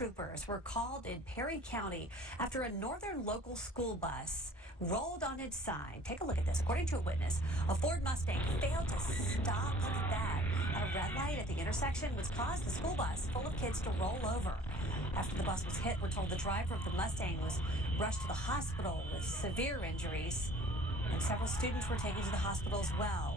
troopers were called in Perry County after a northern local school bus rolled on its side. Take a look at this. According to a witness, a Ford Mustang failed to stop. Look at that. A red light at the intersection, which caused the school bus full of kids to roll over. After the bus was hit, we're told the driver of the Mustang was rushed to the hospital with severe injuries, and several students were taken to the hospital as well.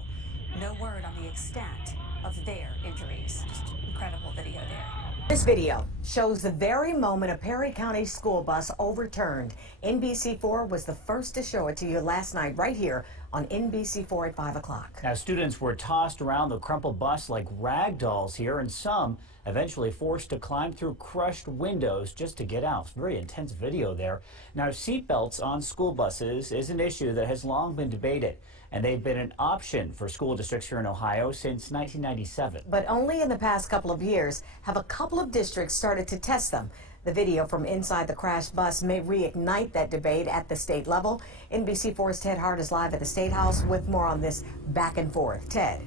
No word on the extent of their injuries. Just incredible video there. This video shows the very moment a Perry County school bus overturned. NBC4 was the first to show it to you last night right here on NBC4 at 5 o'clock. Now, students were tossed around the crumpled bus like rag dolls here, and some eventually forced to climb through crushed windows just to get out. Very intense video there. Now, seatbelts on school buses is an issue that has long been debated, and they've been an option for school districts here in Ohio since 1997. But only in the past couple of years have a couple of districts started to test them. The video from inside the crashed bus may reignite that debate at the state level. NBC4's Ted Hart is live at the State House with more on this back and forth. Ted.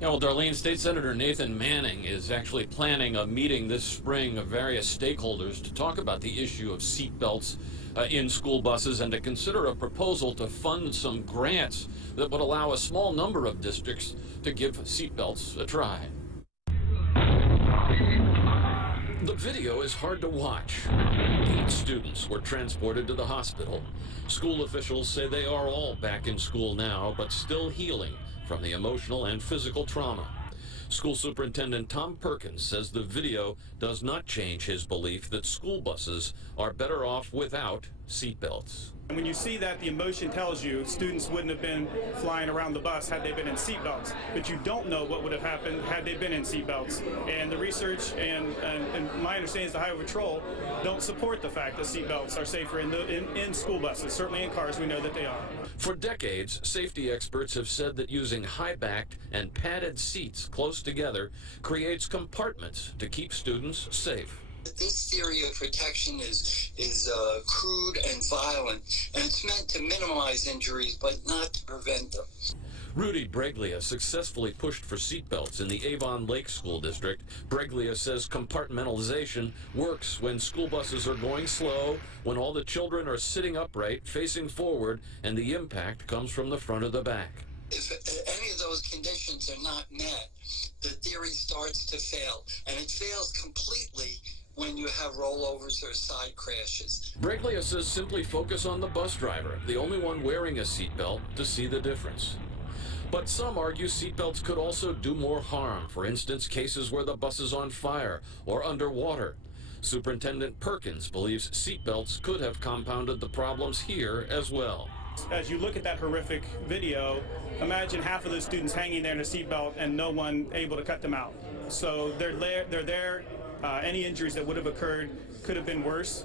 Yeah, well, Darlene, State Senator Nathan Manning is actually planning a meeting this spring of various stakeholders to talk about the issue of seatbelts in school buses and to consider a proposal to fund some grants that would allow a small number of districts to give seatbelts a try. The video is hard to watch. 8 students were transported to the hospital. School officials say they are all back in school now, but still healing from the emotional and physical trauma. School Superintendent Tom Perkins says the video does not change his belief that school buses are better off without seatbelts. And when you see that, the emotion tells you students wouldn't have been flying around the bus had they been in seatbelts. But you don't know what would have happened had they been in seatbelts. And the research and my understanding is the Highway Patrol don't support the fact that seatbelts are safer in school buses. Certainly in cars, we know that they are. For decades, safety experts have said that using high-backed and padded seats close together creates compartments to keep students safe. This theory of protection is crude and violent, and it's meant to minimize injuries, but not to prevent them. Rudy Breglia successfully pushed for seatbelts in the Avon Lake School District. Breglia says compartmentalization works when school buses are going slow, when all the children are sitting upright, facing forward, and the impact comes from the front or the back. If any of those conditions are not met, the theory starts to fail, and it fails completely when you have rollovers or side crashes. Breglia says simply focus on the bus driver, the only one wearing a seatbelt, to see the difference. But some argue seatbelts could also do more harm. For instance, cases where the bus is on fire or underwater. Superintendent Perkins believes seatbelts could have compounded the problems here as well. As you look at that horrific video, imagine half of those students hanging there in a seatbelt and no one able to cut them out. So they're there. Any injuries that would have occurred could have been worse.